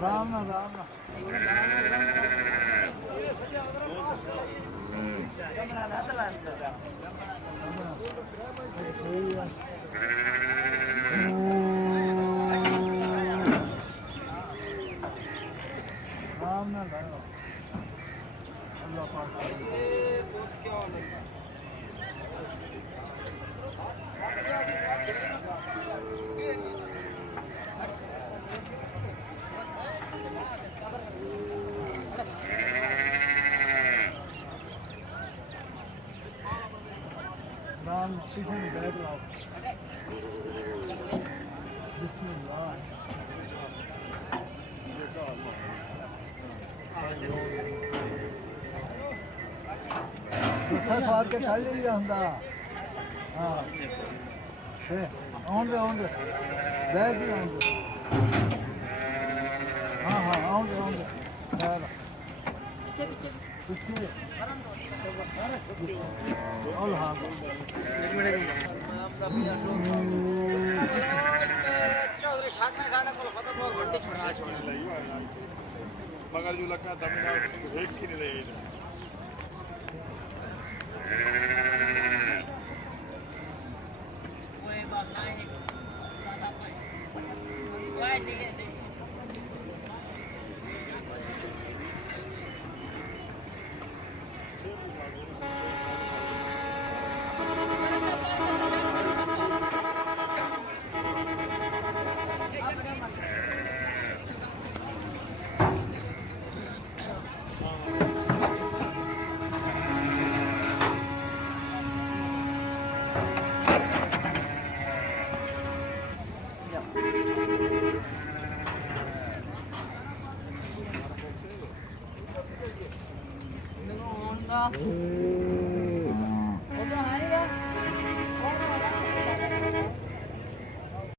ਰਾਮ ਨਾਲ ਰਾਮ ਨਾਲ ਰਾਮ ਨਾਲ ਅੱਲਾਹ ਪਾਕ राम सीधे में बैठ लाओ बिस्मिल्लाह फाड़ के खा लिया ਹੁੰਦਾ हाँ आउंदे बैग ही आउंदे हाँ हाँ आउंदे चल पीछे और हाँ चौधरी शाह ने साढ़े को पता बहुत बड़ी छोड़ा मगर जो लगा तमिलनाडु एक ही नहीं रही कोई बात नहीं कोई नहीं Oh